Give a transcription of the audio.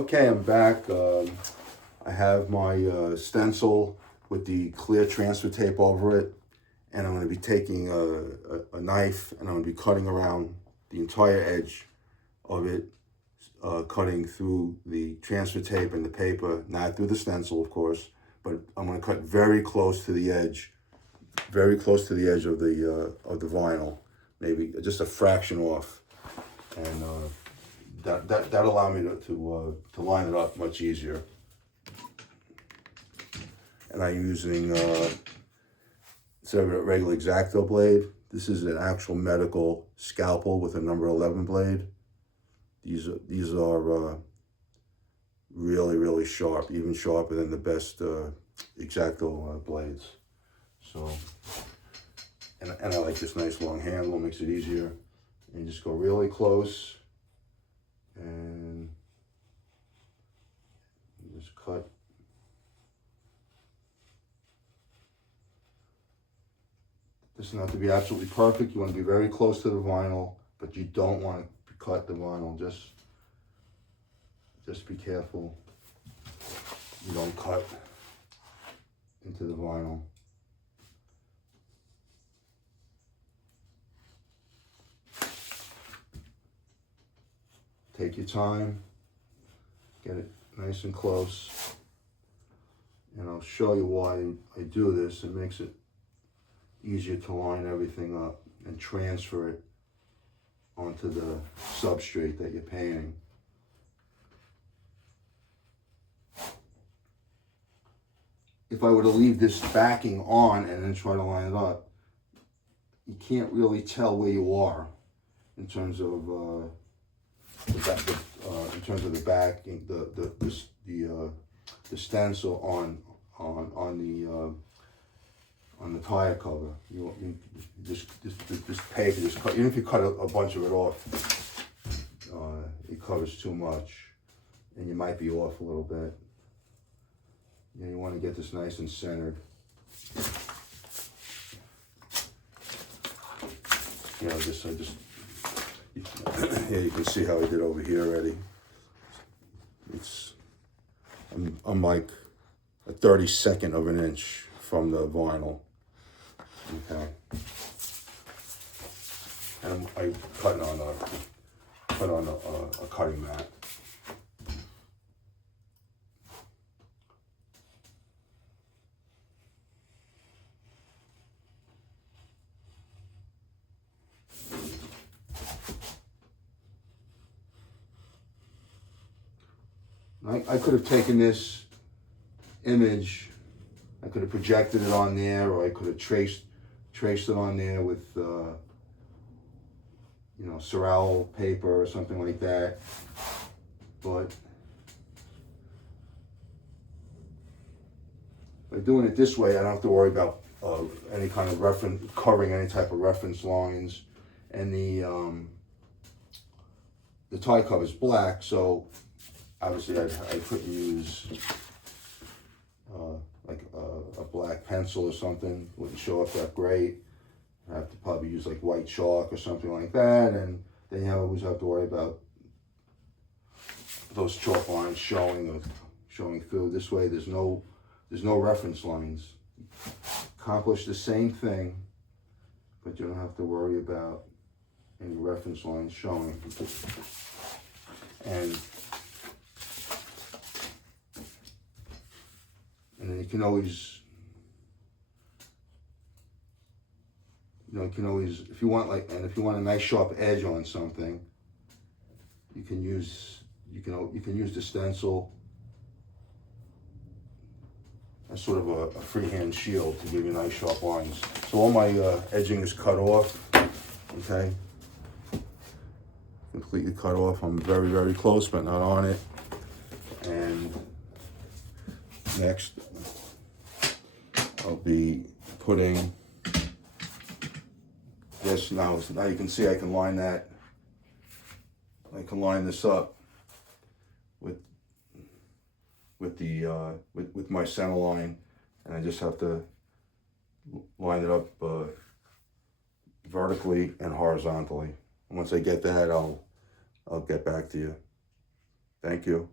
Okay, I'm back. I have my stencil with the clear transfer tape over it, and I'm going to be taking a knife and I'm going to be cutting around the entire edge of it, cutting through the transfer tape and the paper, not through the stencil, of course, but I'm going to cut very close to the edge, very close to the edge of the vinyl, maybe just a fraction off, and that allowed me to line it up much easier. And I'm using instead of a regular X-Acto blade, this is an actual medical scalpel with a number 11 blade. These are really sharp, even sharper than the best X-Acto blades. So, and I like this nice long handle, makes it easier. And just go really close and just cut. This doesn't have to be absolutely perfect. You want to be very close to the vinyl, but you don't want to cut the vinyl. Just be careful you don't cut into the vinyl. Take your time, get it nice and close, and I'll show you why I do this. It makes it easier to line everything up and transfer it onto the substrate that you're painting. If I were to leave this backing on and then try to line it up, you can't really tell where you are in terms of the backing, the stencil on the tire cover. You this paper, just cut. Even if you cut a bunch of it off, it covers too much, and you might be off a little bit. You want to get this nice and centered. Yeah, you can see how I did over here already. I'm like a 32nd of an inch from the vinyl. Okay. And I cut on a cutting mat. I could have taken this image, I could have projected it on there, or I could have traced it on there with Sorrel paper or something like that. But by doing it this way, I don't have to worry about any kind of reference, covering any type of reference lines. And the tie cover is black, so obviously I couldn't use like a black pencil or something. Wouldn't show up that great. I have to probably use like white chalk or something like that, and then you always have to worry about those chalk lines showing through. This way there's no reference lines. Accomplish the same thing, but you don't have to worry about any reference lines showing. And then you can always, if you want a nice sharp edge on something, you can use the stencil as sort of a freehand shield to give you nice sharp lines. So all my edging is cut off, okay? Completely cut off. I'm very close, but not on it. And next, I'll be putting this now. So now you can see I can line that. I can line this up with my center line, and I just have to line it up vertically and horizontally. And once I get that, I'll get back to you. Thank you.